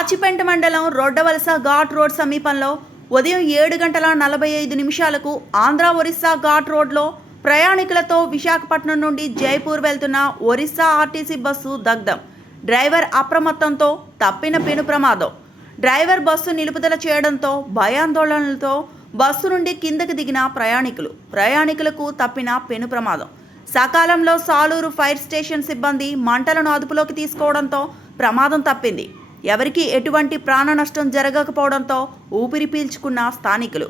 పాచిపెంట మండలం రొడ్డవలస ఘాట్ రోడ్ సమీపంలో ఉదయం 7:45 ఆంధ్ర ఒరిస్సా ఘాట్ రోడ్లో ప్రయాణికులతో విశాఖపట్నం నుండి జైపూర్ వెళ్తున్న ఒరిస్సా ఆర్టీసీ బస్సు దగ్ధం. డ్రైవర్ అప్రమత్తంతో తప్పిన పెను ప్రమాదం. డ్రైవర్ బస్సు నిలుపుదల చేయడంతో భయాందోళనలతో బస్సు నుండి కిందకి దిగిన ప్రయాణికులకు తప్పిన పెను ప్రమాదం. సకాలంలో సాలూరు ఫైర్ స్టేషన్ సిబ్బంది మంటలను అదుపులోకి తీసుకోవడంతో ప్రమాదం తప్పింది. ఎవరికీ ఎటువంటి ప్రాణ నష్టం జరగకపోవడంతో ఊపిరి పీల్చుకున్న స్థానికులు.